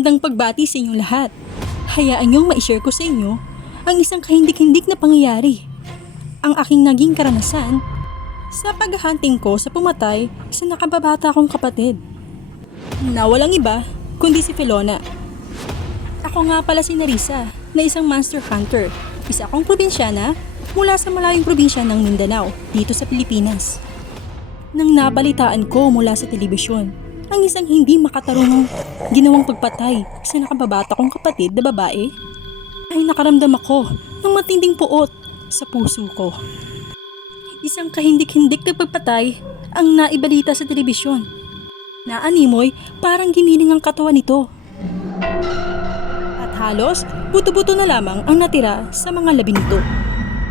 Magandang pagbati sa inyong lahat. Hayaan niyong ma-share ko sa inyo ang isang kahindik-hindik na pangyayari. Ang aking naging karanasan sa paghahunting ko sa pumatay sa nakababata kong kapatid. Na walang iba kundi si Felona. Ako nga pala si Narisa na isang monster hunter. Isa akong probinsyana mula sa malayong probinsya ng Mindanao dito sa Pilipinas. Nang nabalitaan ko mula sa telebisyon ang isang hindi makatarungang ginawang pagpatay sa nakababata kong kapatid na babae, ay nakaramdam ako ng matinding puot sa puso ko. Isang kahindik-hindik na pagpatay ang naibalita sa telebisyon. Naanimoy parang giniling ang katawan nito. At halos buto-buto na lamang ang natira sa mga labi nito,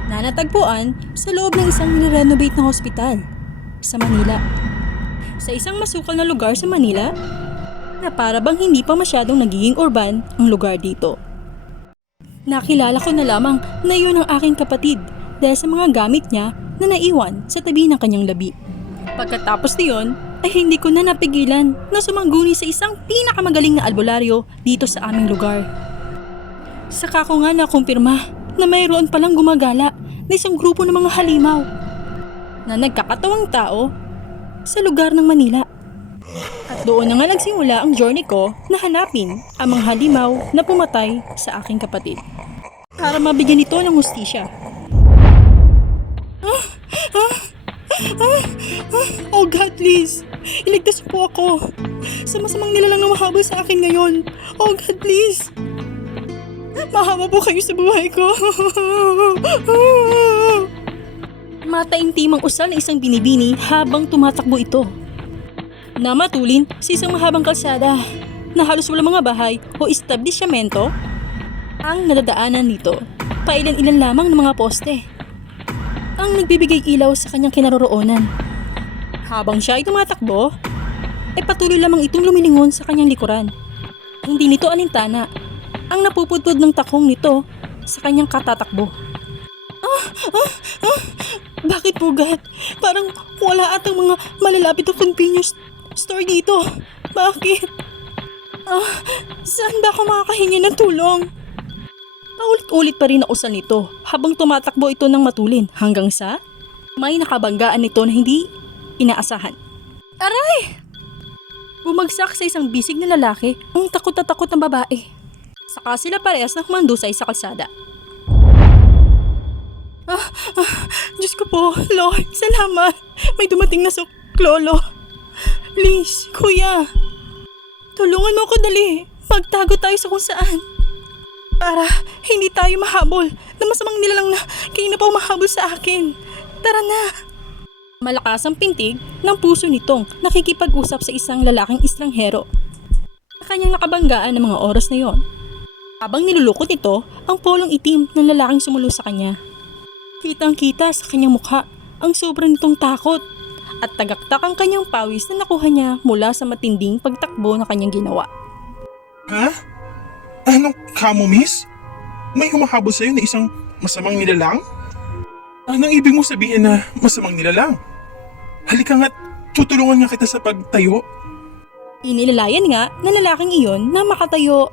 na natagpuan sa loob ng isang nirenovate na hospital sa Manila. Sa isang masukal na lugar sa Manila na para bang hindi pa masyadong nagiging urban ang lugar dito. Nakilala ko na lamang na yun ang aking kapatid dahil sa mga gamit niya na naiwan sa tabi ng kanyang labi. Pagkatapos niyon ay hindi ko na napigilan na sumangguni sa isang pinakamagaling na albularyo dito sa aming lugar. Saka ko nga nakumpirma na mayroon palang gumagala na isang grupo ng mga halimaw na nagkakatawang tao sa lugar ng Manila. At doon na nga nagsimula ang journey ko na hanapin ang mga halimaw na pumatay sa aking kapatid para mabigyan ito ng hustisya. Oh God, please! Iligtas po ako sa masamang nilalang na mahabol sa akin ngayon. Oh God, please! Mahawa po kayo sa buhay ko. Mataimtimang usal na isang binibini habang tumatakbo ito. Namatulin sa isang mahabang kalsada na halos walang mga bahay o establisyamento ang nadadaanan nito. Pailan-ilan lamang ng mga poste ang nagbibigay ilaw sa kanyang kinaroroonan. Habang siya ay tumatakbo, ay patuloy lamang itong lumilingon sa kanyang likuran. Hindi nito alintana ang napupudpud ng takong nito sa kanyang katatakbo. Bakit po, God? Parang wala atang mga malalapit o convenience store dito. Bakit? Saan ba ako makakahingi ng tulong? Paulit-ulit pa rin na usal nito habang tumatakbo ito ng matulin hanggang sa may nakabanggaan nito na hindi inaasahan. Aray! Bumagsak sa isang bisig na lalaki ang takot na takot ng babae. Saka sila parehas na humandusay sa kalsada. Diyos ko po, Lord, salamat. May dumating na suklolo. Please, kuya. Tulungan mo ako dali. Magtago tayo sa kung saan. Para hindi tayo mahabol na masamang nilalang na kayo na pa umahabol sa akin. Tara na. Malakas ang pintig ng puso nitong nakikipag-usap sa isang lalaking estranghero na kanyang nakabanggaan ng mga oras na yon. Habang nilulukot nito ang polong itim ng lalaking sumulo sa kanya. Kitang-kita sa kanyang mukha ang sobrang nitong takot at tagaktak ang kanyang pawis na nakuha niya mula sa matinding pagtakbo na kanyang ginawa. Ha? Anong kamo, miss? May humahabol sa'yo na isang masamang nilalang? Anong ibig mo sabihin na masamang nilalang? Halika nga't tutulungan nga kita sa pagtayo. Inilalayan nga na lalaking iyon na makatayo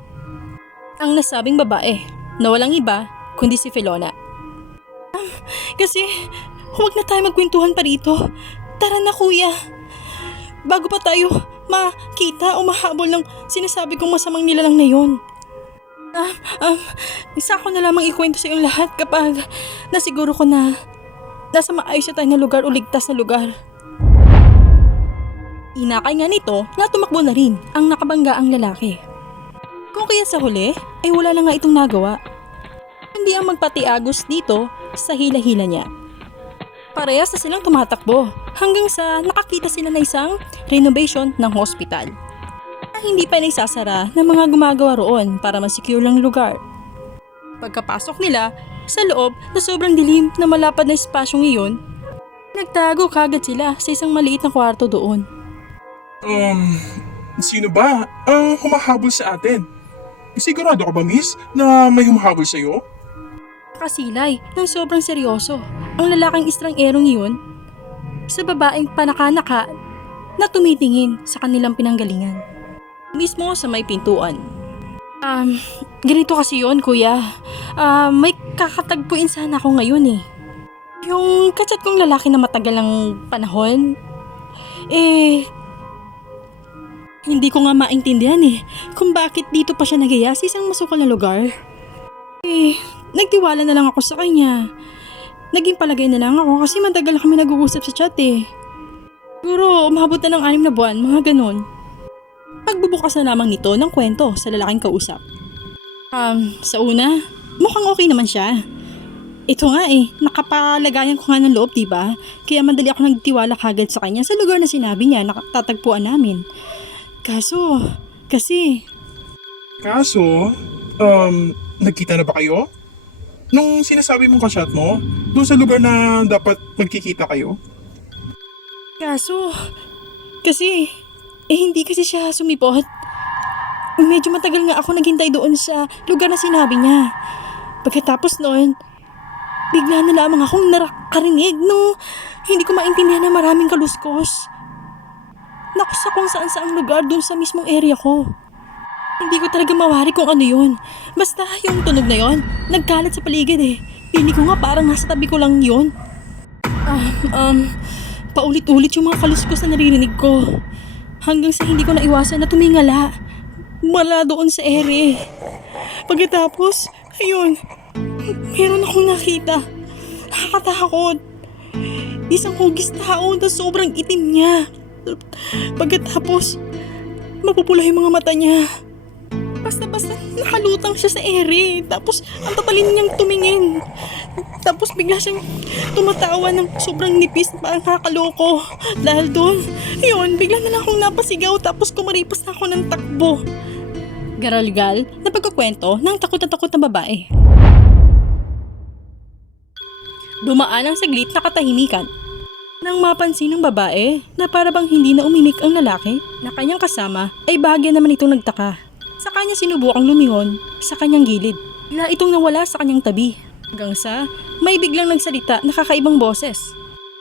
ang nasabing babae na walang iba kundi si Felona. Kasi huwag na tayo magkwentuhan pa rito. Tara na, kuya. Bago pa tayo makita o mahabol ng sinasabi kong masamang nilalang na yun. Isa ko na lamang ikwento sa iyong lahat kapag nasiguro ko na nasa maayos na tayo na lugar o ligtas na lugar. Inakay nga nito na tumakbo na rin ang nakabanggaang lalaki. Kung kaya sa huli ay wala na nga itong nagawa. Hindi ang magpatiagos dito sa hila-hila niya. Parehas na silang tumatakbo hanggang sa nakakita sila na isang renovation ng hospital na hindi pa naisasara ng mga gumagawa roon para masecure lang lugar. Pagkapasok nila sa loob na sobrang dilim na malapad na espasyong iyon, nagtago kagad sila sa isang maliit na kwarto doon. Sino ba ang humahabol sa atin? Sigurado ka ba, miss, na may humahabol sa'yo? Kasilay ng sobrang seryoso ang lalaking estrangerong iyon sa babaeng panakanaka na tumitingin sa kanilang pinanggalingan. Mismo sa may pintuan Ganito kasi yon kuya. May kakatagpuin sana ako ngayon eh. Yung kachat kong lalaki na matagal ng panahon, hindi ko nga maintindihan eh kung bakit dito pa siya nagaya sa isang masukal na lugar. Nagtiwala na lang ako sa kanya. Naging palagay na lang ako kasi matagal kami nag-uusap sa chat eh. Siguro umabot na ng 6 na buwan, mga ganon. Pagbubukas na lamang nito ng kwento sa lalaking kausap. Sa una, mukhang okay naman siya. Ito nga eh, nakapalagayan ko nga ng loob, diba? Kaya madali ako nagtiwala kagad sa kanya sa lugar na sinabi niya na tatagpuan namin. Kaso, nagkita na ba kayo? Nung sinasabi mong ka-chat mo, doon sa lugar na dapat magkikita kayo? hindi kasi siya sumipot. Medyo matagal nga ako naghintay doon sa lugar na sinabi niya. Pagkatapos noon, bigla na lamang akong nakarinig no hindi ko maintindihan na maraming kaluskos. Naku sa kung saan saang lugar doon sa mismong area ko. Hindi ko talaga mawari kung ano yun. Basta yung tunog na yun, nagkalat sa paligid eh. Pili ko nga parang nasa tabi ko lang yun. Paulit-ulit yung mga kaluskos na naririnig ko. Hanggang sa hindi ko naiwasan na tumingala. Mula doon sa ere. Pagkatapos, ayun, meron akong nakita. Nakakatakot. Isang hugis tao na sobrang itim niya. Pagkatapos, mapupula yung mga mata niya. Basta nakalutang siya sa ere. Tapos, ang tatalin niyang tumingin. Tapos bigla siyang tumatawa ng sobrang nipis na parang kakaloko. Dahil doon, yun, bigla na lang akong napasigaw tapos kumaripas na ako ng takbo. Garalgal na pagkukwento ng takot na babae. Dumaan ang saglit na katahimikan. Nang mapansin ng babae na para bang hindi na umimik ang lalaki na kanyang kasama ay bahagya naman itong nagtaka. Sa kanya sinubukang lumingon sa kanyang gilid. Bigla itong nawala sa kanyang tabi. Hanggang sa may biglang nagsalita na kakaibang boses.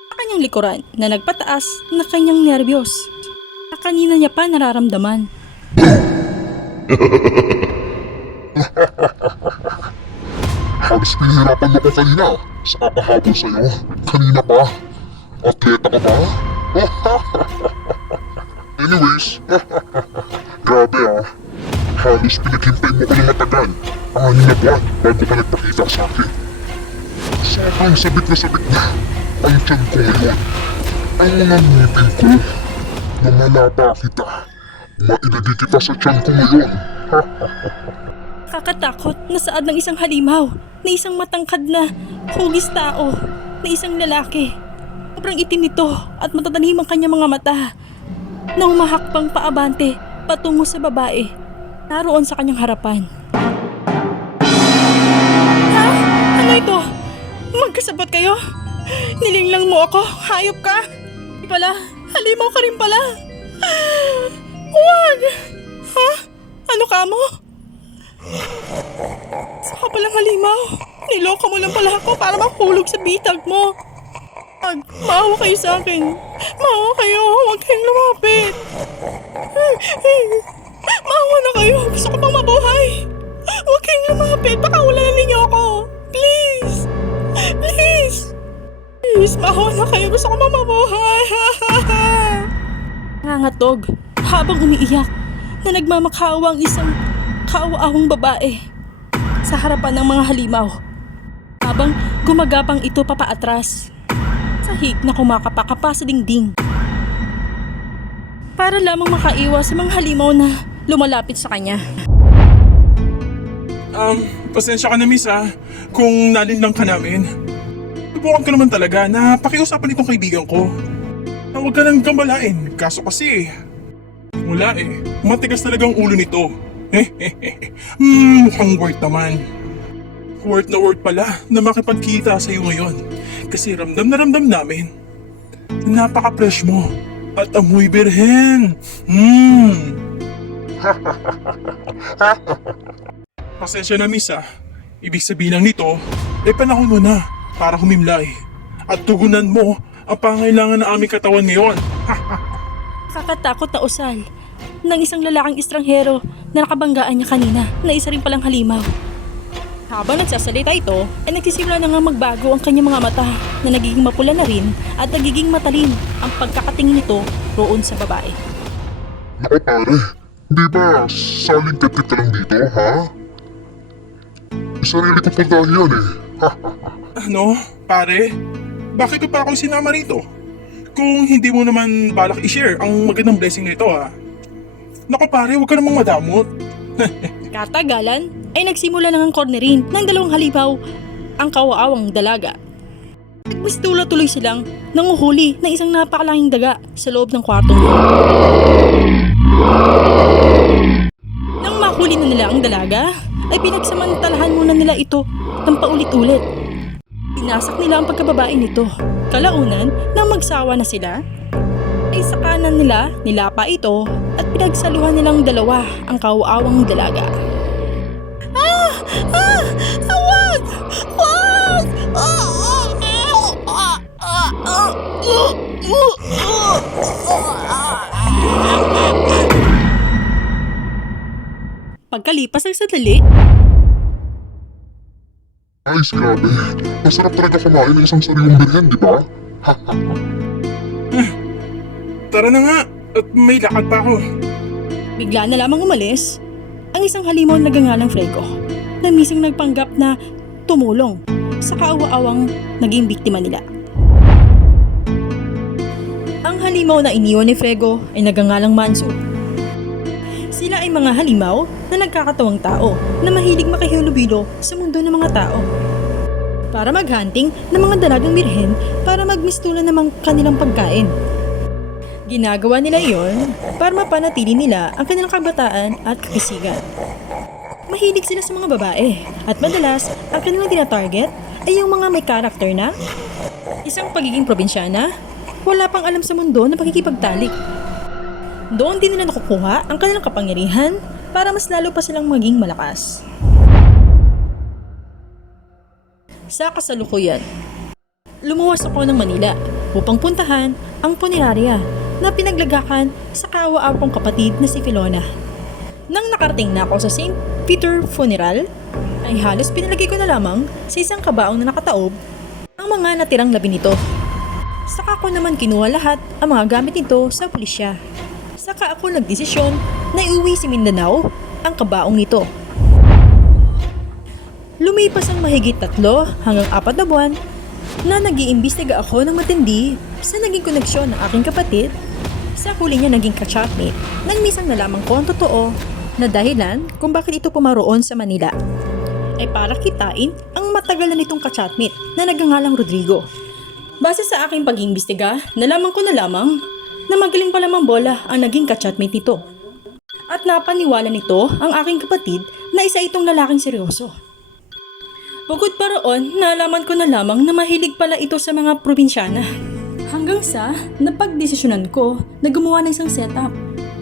Sa kanyang likuran na nagpataas na kanyang nerbiyos. Na kanina niya pa nararamdaman. Halos pinahirapan ako kanina sa kakahabol sa'yo. Kanina pa? Atleta ka ba? Anyways, grabe ah. Halos pinaghintay mo ko ng matagal. 6 na buwan bago ka nagpakita sa akin. Sobrang sabit na ang tiyan ko ngayon. Ang mga ngipin ko, lumalapa kita. Mailagay kita sa tiyan ko ngayon. Kakatakot na saad ng isang halimaw, na isang matangkad na hugis tao, na isang lalaki. Sobrang itim nito at matatanim ang kanyang mga mata na humahakbang paabante patungo sa babae naroon sa kanyang harapan. Ha? Ano ito? Magkasabot kayo? Nilinglang mo ako? Hayop ka? Di pala, halimaw ka rin pala. Huwag! Ha? Ano ka mo? Saka palang halimaw. Niloko mo lang pala ako para mahulog sa bitag mo. Maawa kayo sa akin. Maawa kayo. Huwag kayong lumapit. Maawa na kayo. Gusto ko pang mabuhay. Huwag kayong lumapit. Baka wala na ninyo ako. Please. Please. Please, maawa na kayo. Gusto ko pang mabuhay. Nangatog habang umiiyak na nagmamakaawa ang isang kaawa-awang babae sa harapan ng mga halimaw. Habang gumagapang ito papaatras. Sahig na kumakapa-kapa sa dingding. Para lamang makaiwas sa mga halimaw na lumalapit sa kanya. Pasensya ka na miss kung nalinlang ka namin. Subukan ko naman talaga na pakiusapan itong kaibigan ko. Na huwag ka nang gambalain, kaso kasi wala matigas talagang ulo nito. Mukhang worth naman. Worth na worth pala na makipagkita sa iyo ngayon. Kasi ramdam na ramdam namin na napaka-fresh mo at amoy birhen. Pasensya na miss Ibig sabihin lang nito, panahon mo na para humimlay at tugunan mo ang pangailangan ng aming katawan ngayon. Kakatakot na usal ng isang lalaking estranghero na nakabanggaan niya kanina na isa rin palang halimaw. Habang nagsasalita ito, ay nagsisimula na nga magbago ang kanyang mga mata na nagiging mapula na rin at nagiging matalim ang pagkakatingin nito roon sa babae. Naku pare, di ba saling kat-kat ka lang dito, ha? Sarili ko puntahan yan eh. Ano, pare? Bakit ko pa ako sinama rito? Kung hindi mo naman balak i-share ang magandang blessing na ito, ha? Naku pare, huwag ka namang madamot. Katagalan ay nagsimula nang cornerin ng dalawang halimaw ang kawaawang dalaga. Nagmistula tuloy silang nanguhuli ng isang napakalaking daga sa loob ng kwartong yun. Nang mahuli na nila ang dalaga, ay pinagsamantalahan muna nila ito ng paulit-ulit. Pinasak nila ang pagkababae nito. Kalaunan, nang magsawa na sila, ay sa kanan nila nilapa ito at pinagsaluhan nilang dalawa ang kawaawang dalaga. Wag! Wag! Pagkalipas ng sandali, Guys, grabe. Masarap talaga kumain ng isang sariwang birhen, di ba? Tara na nga, at may lakad pa ako. bigla na lamang umalis ang isang halimaw na nagangalang Frego na mising nagpanggap na tumulong sa kaawa-awang naging biktima nila. Ang halimaw na iniwan ni Frego ay nagangalang Manso. Sila ay mga halimaw na nagkakatawang tao na mahilig makihulubilo sa mundo ng mga tao para maghunting ng mga dalagang birhen para magmistulan ng mga kanilang pagkain. Ginagawa nila iyon para mapanatili nila ang kanilang kabataan at kakisigan. Mahilig sila sa mga babae at madalas ang kanilang tinatarget ay yung mga may karakter na isang pagiging probinsyana, wala pang alam sa mundo na pakikipagtalik. Doon din nila nakukuha ang kanilang kapangyarihan para mas lalo pa silang maging malakas. Sa kasalukuyan, lumuwas ako ng Manila upang puntahan ang punerarya na pinaglagakan sa kawa-awang kapatid na si Filona. Nang nakarating na ako sa St. Peter Funeral, ay halos pinalagay ko na lamang sa isang kabaong na nakataob ang mga natirang labi nito. Saka ko naman kinuha lahat ang mga gamit nito sa pulisya. Saka ako nagdesisyon na iuwi si Mindanao ang kabaong nito. Lumipas ang mahigit 3 hanggang 4 na buwan na nag-iimbestiga ako ng matindi sa naging koneksyon ng aking kapatid sa huli niya naging ka-chatmate nang misang nalaman ko ang totoo na dahilan kung bakit ito pumaroon sa Manila ay para kitain ang matagal na nitong ka-chatmate na nagangalang Rodrigo. Base sa aking pag-iimbestiga, nalaman ko na lamang na magaling pa lamang bola ang naging ka-chatmate nito. At napaniwala nito ang aking kapatid na isa itong lalaking seryoso. Bukod pa roon, nalaman ko na lamang na mahilig pala ito sa mga probinsyana. Hanggang sa napagdesisyonan ko na gumawa ng isang setup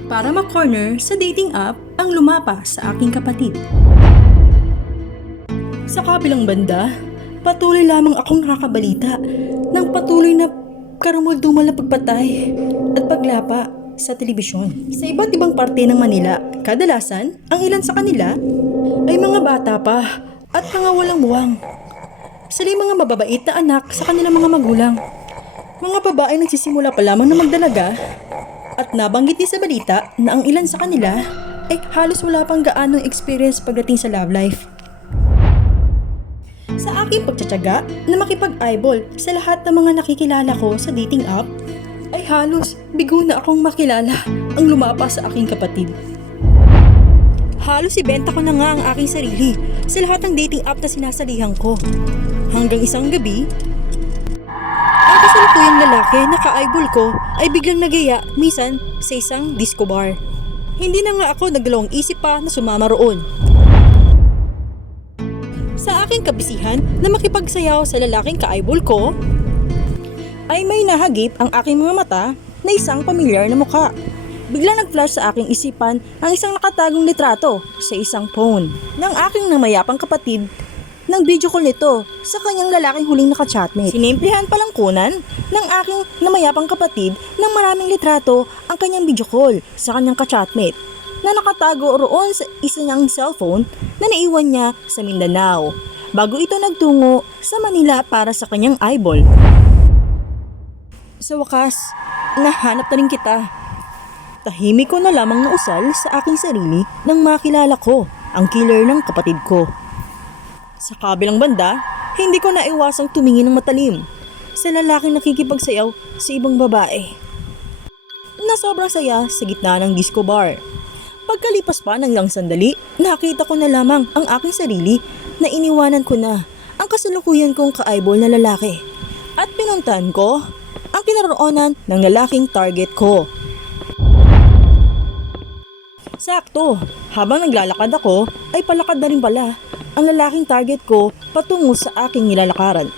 para ma-corner sa dating app ang lumapa sa aking kapatid. Sa kabilang banda, patuloy lamang akong nakakabalita ng patuloy na karumal-dumal na pagpatay at paglapa sa telebisyon. Sa iba't ibang parte ng Manila, kadalasan, ang ilan sa kanila ay mga bata pa at mga walang muwang. Sila mga mababait na anak sa kanilang mga magulang. Mga babae nagsisimula pa lamang na magdalaga at nabanggit din sa balita na ang ilan sa kanila ay halos wala pang gaanong experience pagdating sa love life. Sa aking pagtsatsaga na makipag-eyeball sa lahat ng mga nakikilala ko sa dating app, ay halos bigo na akong makilala ang lumapa sa aking kapatid. Halos ibenta ko na nga ang aking sarili sa lahat ng dating app na sinasalihan ko. Hanggang isang gabi, ang kasalukuyang lalaki na ka-eyeball ko ay biglang nagaya misan sa isang disco bar. Hindi na nga ako nagdalawang isip pa na sumama roon. Sa aking kabisihan na makipagsayaw sa lalaking ka-eyeball ko, ay may nahagip ang aking mga mata na isang pamilyar na mukha. Biglang nag-flash sa aking isipan ang isang nakatagong litrato sa isang phone ng aking namayapang kapatid ng video call nito sa kanyang lalaking huling naka-chatmate. Sinimplihan palang kunan ng aking namayapang kapatid ng maraming litrato ang kanyang video call sa kanyang ka-chatmate na nakatago roon sa isa niyang cellphone na naiwan niya sa Mindanao bago ito nagtungo sa Manila para sa kanyang eyeball. Sa wakas, nahanap na rin kita. Tahimik ko na lamang nausal sa aking sarili nang makilala ko ang killer ng kapatid ko. Sa kabilang banda, hindi ko naiwasang tumingin ng matalim sa lalaking nakikipagsayaw sa ibang babae na sobrang saya sa gitna ng disco bar. Pagkalipas pa ng ilang sandali, nakita ko na lamang ang aking sarili na iniwanan ko na ang kasalukuyan kong ka-eyeball na lalaki at pinuntahan ko ang kinaroonan ng lalaking target ko. Sakto, habang naglalakad ako ay palakad na rin pala ang lalaking target ko patungo sa aking nilalakaran.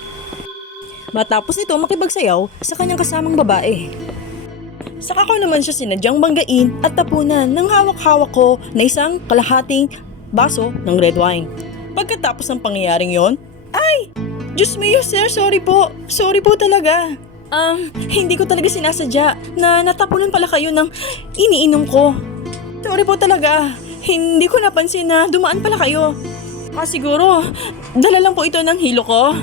Matapos nito makipagsayaw sa kanyang kasamang babae. Saka ko naman siya sinadyang banggain at tapunan ng hawak-hawak ko na isang kalahating baso ng red wine. Pagkatapos ng pangyayaring yon, ay! Diyos mio sir, sorry po. Sorry po talaga. Hindi ko talaga sinasadya na natapunan pala kayo ng iniinom ko. Sorry po talaga. Hindi ko napansin na dumaan pala kayo. Siguro, dala lang po ito ng hilo ko.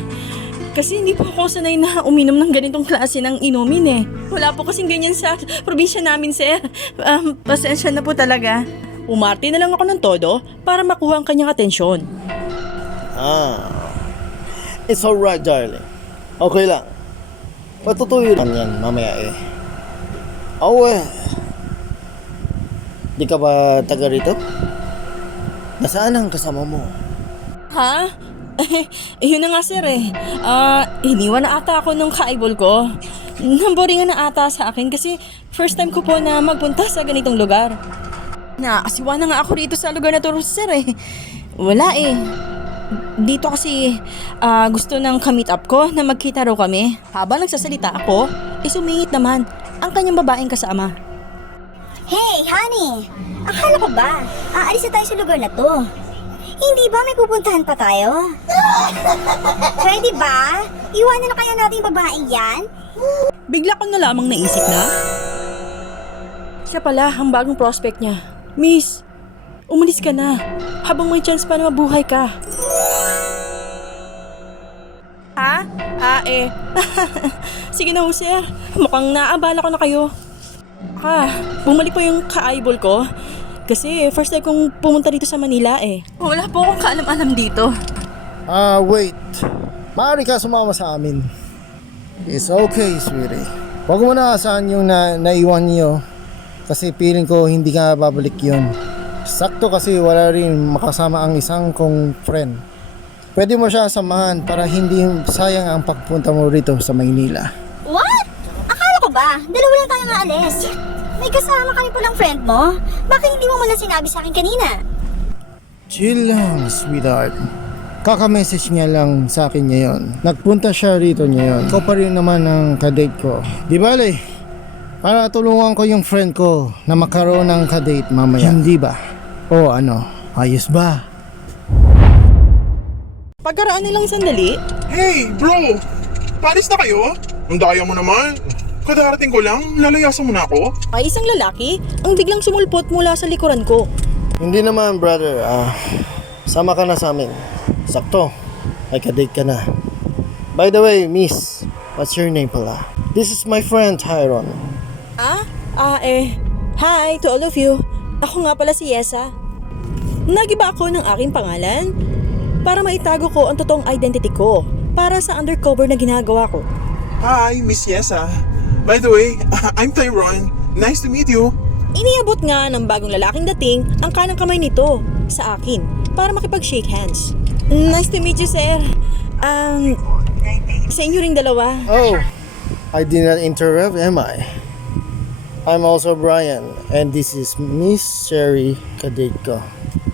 Kasi hindi po ako sanay na uminom ng ganitong klase ng inumin eh. Wala po kasing ganyan sa probinsya namin, sir. Pasensya na po talaga. Umarte na lang ako ng todo para makuha ang kanyang atensyon. It's alright, darling. Okay lang. Matutuyo naman yan mamaya eh. Oh, di ka ba taga rito? Nasaan ang kasama mo? Ha? Yun na nga sir eh. Iniwan na ata ako ng ka-eyeball ko. Namboringan na ata sa akin kasi first time ko po na magpunta sa ganitong lugar. Nakasiwa na nga ako rito sa lugar na to sir eh. Wala eh. Dito kasi gusto ng ka-meet up ko na magkita raw kami. Habang nagsasalita ako, sumingit naman ang kanyang babaeng kasama. Hey, honey! Akala ko ba, aalis na tayo sa lugar na to? Hindi ba may pupuntahan pa tayo? Pwede ba? Iwanan na kaya natin yung babaeng yan? Bigla ko na lamang naisip na siya pala ang bagong prospect niya. Miss, umalis ka na habang may chance pa na mabuhay ka. Ha? Sige na ho sir, mukhang naabala ko na kayo. Bumalik po yung ka-eyeball ko. Kasi first time kong pumunta dito sa Manila eh. Wala po akong kaalam-alam dito. Wait. Maaari ka sumama sa amin. It's okay, sweetie. Huwag mo na asahan yung naiwan niyo. Kasi feeling ko hindi ka babalik yun. Sakto kasi wala rin makasama ang isang kong friend. Pwede mo siya samahan para hindi sayang ang pagpunta mo rito sa Maynila. What? Akala ko ba, dalawa lang tayo nga alis. May kasama ka rin palang friend mo? Bakit hindi mo muna sinabi sa akin kanina? Chill lang, sweetheart. Kaka-message niya lang sa akin ngayon. Nagpunta siya rito ngayon. Ikaw pa rin naman ang kadate ko. Di bale, para tulungan ko yung friend ko na magkaroon ng kadate mamaya. Hindi ba? O ano, ayos ba? Pagkaraan nilang sandali, Hey, bro! Paris na kayo? Ang daya mo naman. Kadarating ko lang, lalayasan mo na ako. ay isang lalaki ang biglang sumulpot mula sa likuran ko. Hindi naman, brother. Sama ka na sa amin. Sakto. Ay kadate ka na. By the way, miss, what's your name pala? This is my friend, Tyron. Hi to all of you. Ako nga pala si Yesa. Nagiba ako ng aking pangalan para maitago ko ang totoong identity ko para sa undercover na ginagawa ko. Hi, Miss Yesa. By the way, I'm Tyron. Nice to meet you. Iniabot nga ng bagong lalaking dating ang kanang kamay nito sa akin para makipag-shake hands. Nice to meet you, sir. Sa inyo ring dalawa. Oh, I did not interrupt, am I? I'm also Brian, and this is Miss Sherry, kadate ko.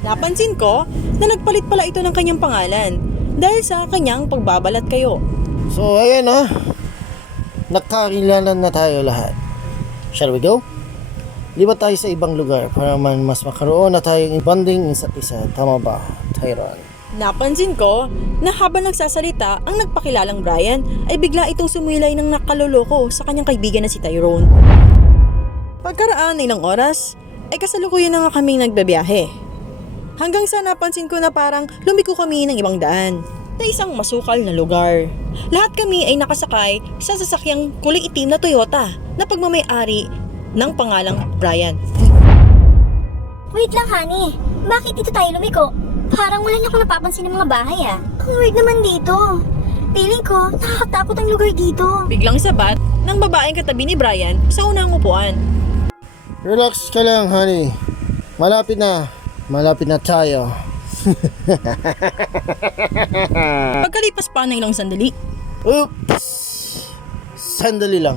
Napansin ko na nagpalit pala ito ng kanyang pangalan dahil sa kanyang pagbabalat kayo. So, ayan nakakilala na tayo lahat. Shall we go? Libat tayo sa ibang lugar para man mas makaroon na tayong bonding isa't isa. Tama ba, Tyron? Napansin ko na habang nagsasalita ang nagpakilalang Brian ay bigla itong sumilay ng nakaloloko sa kanyang kaibigan na si Tyrone. Pagkaraan ng ilang oras ay kasalukuyan na nga kaming nagbabiyahe. Hanggang sa napansin ko na parang lumiko kami ng ibang daan na isang masukal na lugar. Lahat kami ay nakasakay sa sasakyang kulay itim na Toyota na pagmamay-ari ng pangalang Brian. Wait lang, honey. Bakit dito tayo lumiko? Parang wala na akong napapansin ng mga bahay ah. Ang weird naman dito. Feeling ko, nakakatakot ang lugar dito. Biglang sabat ng babaeng katabi ni Brian sa unang upuan. Relax ka lang, honey. Malapit na. Malapit na tayo. Pagkalipas pa ng ilang sandali, Oops! Sandali lang.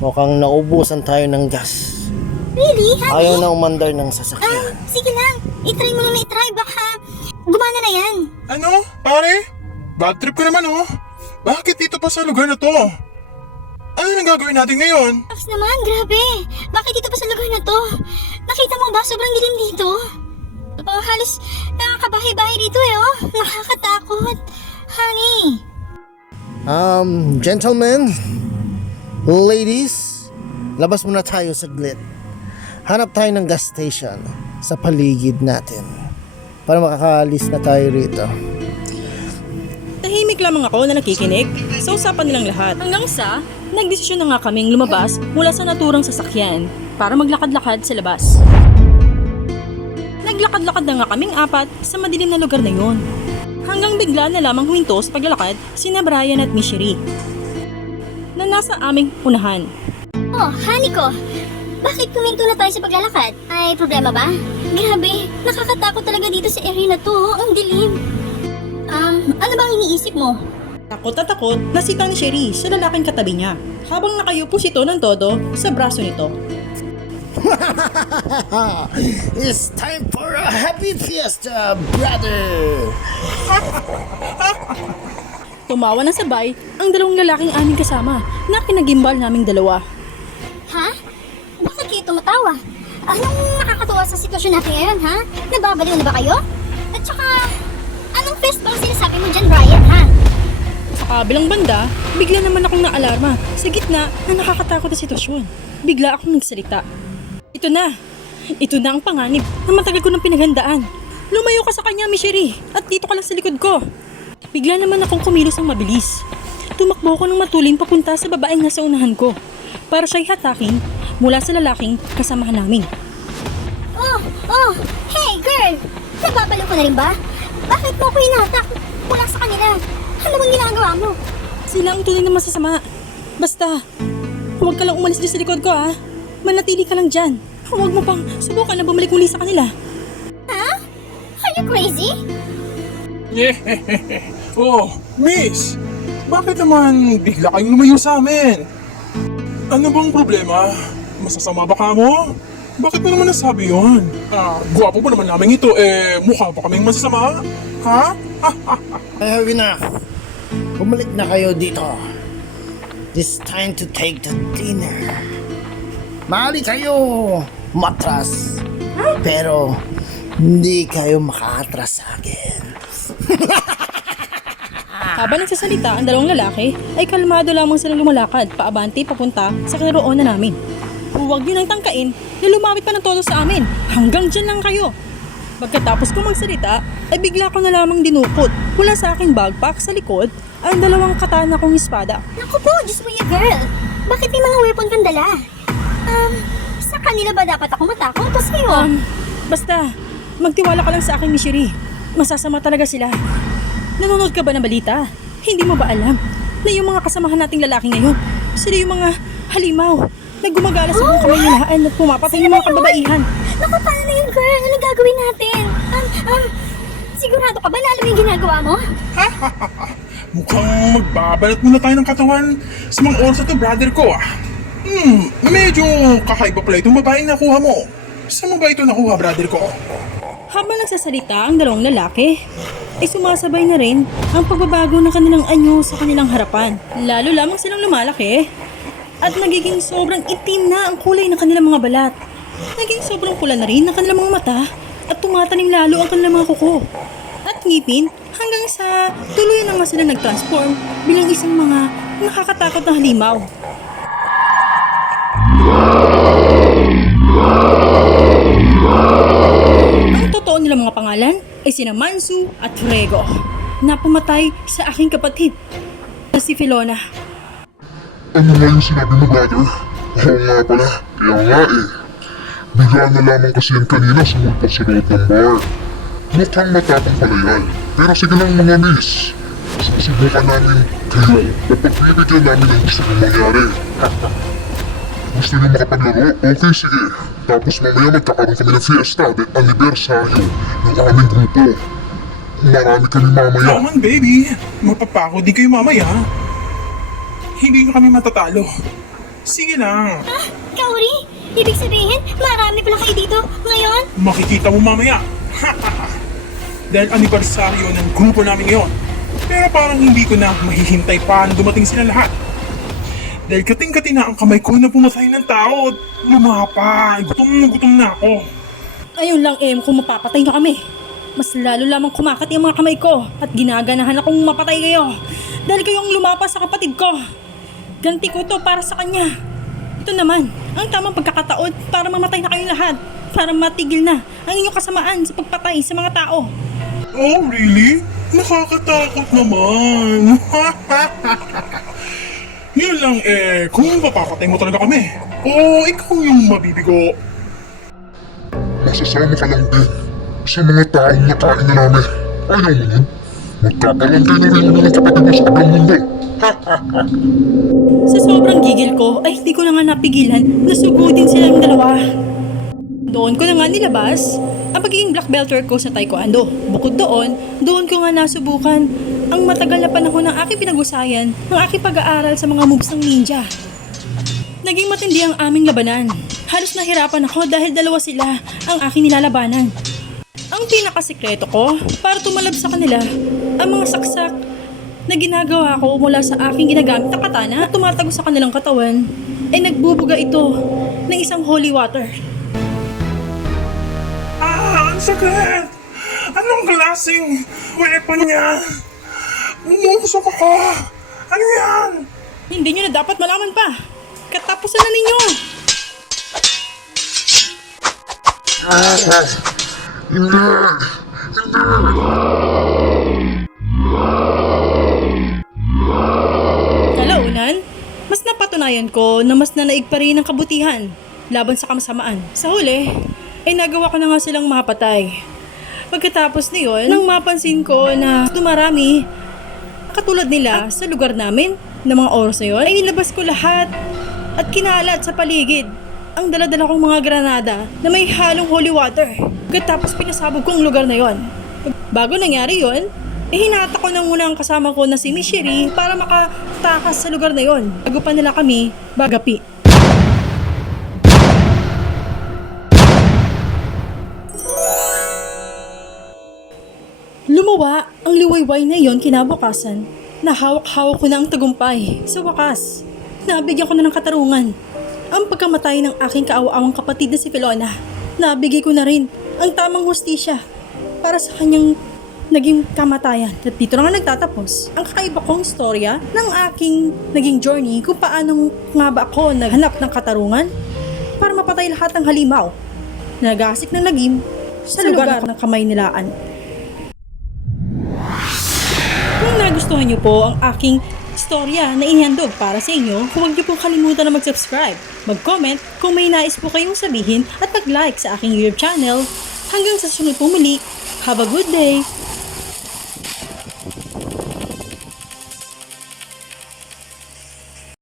Mukhang naubusan tayo ng gas. Really, honey? Ayaw na umandar ng sasakyan. Sige lang. I-try mo na i-try. Baka gumana na yan. Ano, pare? Bad trip ko naman oh. Bakit dito pa sa lugar na to? Ano nang gagawin natin ngayon? Tapos naman, grabe. Bakit dito pa sa lugar na to? Nakita mo ba? Sobrang dilim dito. Halos nakakabahay-bahay dito eh oh. Nakakatakot. Honey. Gentlemen, ladies, labas muna tayo saglit. Hanap tayo ng gas station sa paligid natin para makakaalis na tayo rito. Tahimik lamang ako na nakikinig sa usapan nilang lahat. Hanggang sa, nagdesisyon na nga kaming lumabas mula sa naturang sasakyan para maglakad-lakad sa labas. Naglakad-lakad na nga kaming apat sa madilim na lugar na yon. Hanggang bigla na lamang huminto sa paglalakad sina Brian at Miss Cherie na nasa aming unahan. Oh, honey ko. Bakit kuminto na tayo sa paglalakad? Ay, problema ba? Grabe, nakakatakot talaga dito sa area na to. Ang dilim. Ano bang iniisip mo? Takot na takot nasita ni Cherie sa lalaking katabi niya habang nakayupo sito ng todo sa braso nito. It's time for a happy fiesta, brother! Tumawa ng sabay ang dalawang lalaking aming kasama na kinagimbal naming dalawa. Ha? Bakit kayo tumatawa? Anong nakakatuwa sa sitwasyon natin ngayon, ha? Nababaliw na ba kayo? At saka, anong fest bang sinasabi mo dyan, Brian, ha? Sa kabilang banda, bigla naman akong naalarma sa gitna na nakakatakot na sitwasyon. Bigla akong nagsalita. Ito na ang panganib na matagal ko nang pinaghandaan. Lumayo ka sa kanya, Miss Cherie, at dito ka lang sa likod ko. Bigla naman akong kumilos ng mabilis. Tumakbo ko ng matulin papunta sa babaeng nasa unahan ko para siya'y hatakin mula sa lalaking kasamahan namin. Oh, hey, girl! Nababaliw ka na rin ba? Bakit mo ko hinatak mula sa kanila? Ano bang ginagawa mo? Sila ang tunay na masasama. Basta, huwag ka lang umalis dyan sa likod ko ha. Manatili ka lang dyan. Huwag mo pang subukan na bumalik muli sa kanila. Ha? Are you crazy? Oh, miss! Bakit naman bigla kayong lumayo sa amin? Ano bang problema? Masasama ba ka mo? Bakit mo naman nasabi yun? Gwapo pa naman namin ito, mukha pa kaming masasama? Ha? I have enough. Bumalik na kayo dito. It's time to take the dinner. Mali kayo matras. Pero hindi kayo makatras sa akin. Habang nagsasalita ang dalawang lalaki, ay kalmado lamang sila lumalakad paabante papunta sa kinaroonan namin. Huwag yun ang tangkain na lumapit pa ng todo sa amin. Hanggang dyan lang kayo. Pagkatapos ko magsalita, ay bigla ko na lamang dinukot mula sa aking backpack sa likod ang dalawang katana kong espada. Naku po, Diyos mo ya, girl. Bakit may mga weapon kang dala? Sa kanila ba dapat ako matakot o sa'yo? Basta, magtiwala ka lang sa akin, Miss Cherie. Masasama talaga sila. Nanonood ka ba ng balita? Hindi mo ba alam na yung mga kasamahan nating lalaki ngayon, sila yung mga halimaw na gumagala sa buong kamayalaan at pumapatay ng mga kababaihan? Naku, paano na yun, girl? Ano gagawin natin? Sigurado ka ba na alam yung ginagawa mo? Mukhang magbabalat muna tayo ng katawan sa mga oras na to, brother ko medyo kakaiba pala itong babaeng nakuha mo. Saan mo ba ito nakuha, brother ko? Habang nagsasalita ang dalawang lalaki, ay sumasabay na rin ang pagbabago ng kanilang anyo sa kanilang harapan. Lalo lamang silang lumalaki at nagiging sobrang itim na ang kulay ng kanilang mga balat. Naging sobrang pula na rin ang kanilang mga mata at tumatanim lalo ang kanilang mga kuko at ngipin hanggang sa tuluyan na nga sila nag-transform bilang isang mga nakakatakot na halimaw. totoo nilang mga pangalan ay sina Mansu at Fuego na pumatay sa aking kapatid na si Filona. Ano nga yung sinabi mo, brother? Oo nga pala, kaya nga eh. Bigla na lamang kasi yan kanina sumulpot sa loob ng bar. Mukhang matapang pala yan. Pero sige lang mga miss. Susubukan namin kayo o pagbibigyan namin ang gusto kong mangyari. Gusto niyo makapaglaro? Okay, sige. Tapos mamaya magkakaroon kami ng fiesta at anibersaryo ng aming grupo. Marami kami mamaya. Naman baby, mapapako di kayo mamaya. Hindi nyo kami matatalo. Sige lang, Kaori, ibig sabihin, marami pala kayo dito ngayon? makikita mo mamaya. Dahil anibersaryo ng grupo namin ngayon. Pero parang hindi ko na mahihintay pa na dumating sila lahat. Dahil kating-kati na ang kamay ko na pumatay ng tao at lumapa. Gutom na ako. Ayun lang kung mapapatay na kami. Mas lalo lamang kumakati ang mga kamay ko at ginaganahan akong mapatay kayo. Dahil kayong lumapa sa kapatid ko. Ganti ko to para sa kanya. Ito naman, ang tamang pagkakataon para mamatay na kayong lahat. Para matigil na ang inyong kasamaan sa pagpatay sa mga tao. Oh, really? Nakakatakot naman. Yun lang kung mapapatay mo talaga kami. O ikaw yung mabibigo. Masasama ka lang din sa mga taong nakain na namin. Ayaw mo yun? Magkakaroon kayo ng reunion ng kapatid mo sa kablang mundo. Sa sobrang gigil ko ay hindi ko na nga napigilan na sugudin silang dalawa. Doon ko na nga nilabas ang pagiging black belter ko sa taekwondo. Bukod doon ko nga nasubukan ang matagal na panahon ng aking pinag-usayan ng aking pag-aaral sa mga moves ng ninja. Naging matindi ang aming labanan. Halos nahirapan ako dahil dalawa sila ang aking nilalabanan. Ang pinakasikreto ko para tumalab sa kanila ang mga saksak na ginagawa ko mula sa aking ginagamit na katana at tumatago sa kanilang katawan ay nagbubuga ito ng isang holy water. Ang sakit! Anong klaseng weapon yan? Umusok ako! Ano yan? Hindi nyo na dapat malaman pa. Katapusan na ninyo. Hindi! Kalaunan, mas napatunayan ko na mas nanaig pa rin ang kabutihan laban sa kasamaan. Sa huli, ay nagawa ko na nga silang mapatay. Pagkatapos niyon, nang mapansin ko na dumarami katulad nila sa lugar namin ng mga oras na yun, ay nilabas ko lahat at kinalat sa paligid ang daladala kong mga granada na may halong holy water. Pagkatapos pinasabog ko ang lugar na yon. Bago nangyari yon, hinata ko na muna ang kasama ko na si Mishiri para makatakas sa lugar na yon. Bago pa nila kami bagapi. Lumawa ang liwayway na iyon kinabukasan. Nahawak-hawak ko na ang tagumpay. Sa wakas, nabigyan ko na ng katarungan ang pagkamatay ng aking kaawa-awang kapatid na si Filona. Nabigay ko na rin ang tamang hustisya para sa kanyang naging kamatayan. At dito na nga nagtatapos ang kakaiba kong storya ng aking naging journey kung paano nga ba ako naghanap ng katarungan para mapatay lahat ng halimaw na nagasik ng lagim sa lugar ng kamay nilaan. Kung nagustuhan niyo po ang aking storya na inihandog para sa inyo, huwag niyo pong kalimutan na mag-subscribe, mag-comment kung may nais po kayong sabihin at mag-like sa aking YouTube channel. Hanggang sa sunod pong muli, have a good day!